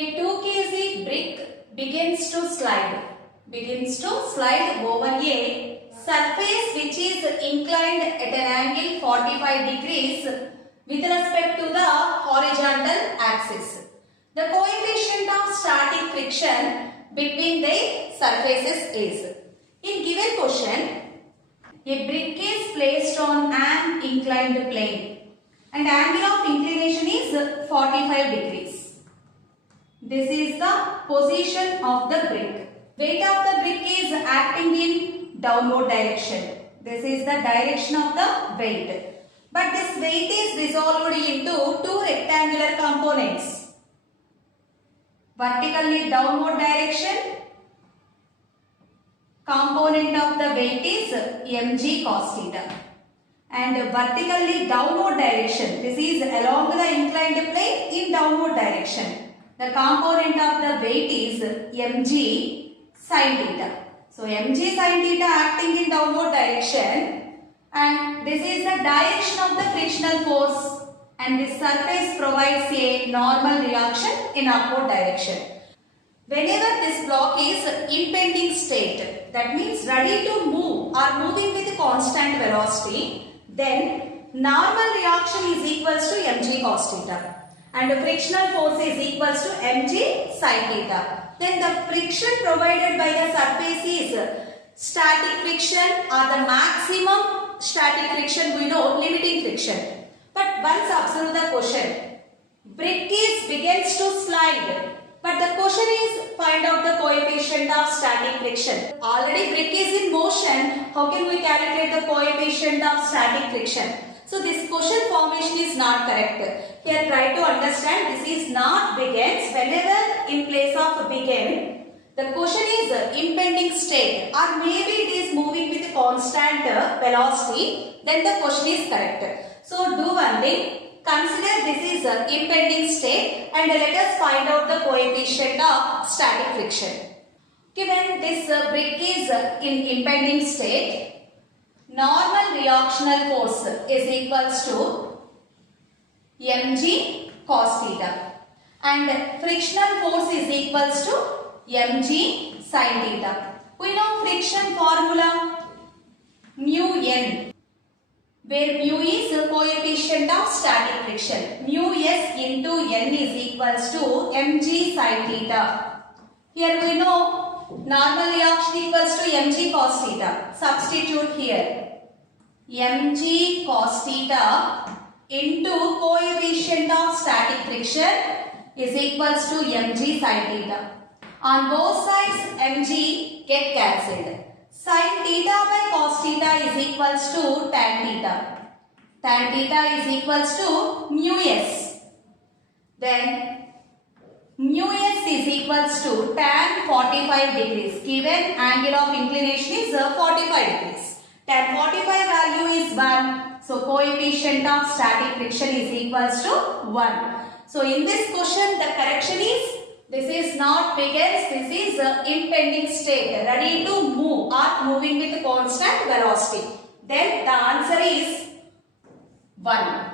A 2 kg brick begins to slide over a surface which is inclined at an angle 45 degrees with respect to the horizontal axis. The coefficient of static friction between the surfaces is. In given question, a brick is placed on an inclined plane and angle of inclination is 45 degrees. This is the position of the brick. Weight of the brick is acting in downward direction. This is the direction of the weight. But this weight is resolved into two rectangular components. Vertically downward direction, component of the weight is mg cos theta. And vertically downward direction, this is along the inclined plane in downward direction. The component of the weight is mg sin theta. So mg sin theta acting in downward direction, and this is the direction of the frictional force, and this surface provides a normal reaction in upward direction. Whenever this block is impending state, that means ready to move or moving with constant velocity, then normal reaction is equals to mg cos theta and the frictional force is equals to mg sin theta. Then the friction provided by the surface is static friction or the maximum static friction, we know limiting friction. But once observe the question, brick begins to slide, but the question is find out the coefficient of static friction. Already brick is in motion, how can we calculate the coefficient of static friction? So this question formation is not correct. Here try to understand, this is not begins. Whenever in place of begin, the question is impending state or maybe it is moving with constant velocity, then the question is correct. So do one thing, consider this is impending state and let us find out the coefficient of static friction. Okay, when this brick is in impending state, normal reactional force is equals to mg cos theta and frictional force is equals to mg sin theta. We know friction formula mu n, where mu is the coefficient of static friction. Mu s into n is equals to mg sin theta. Here we know normal reaction equals to mg cos theta. Substitute here mg cos theta into coefficient of static friction is equals to mg sin theta. On both sides mg get cancelled. Sin theta by cos theta is equals to tan theta. Tan theta is equals to mu s. Then mu s is equals to tan 45 degrees. Given angle of inclination is 45 degrees. Tan 45 value is 1. So coefficient of static friction is equals to 1. So in this question the correction is, this is not begins, this is impending state, ready to move or moving with constant velocity. Then the answer is 1.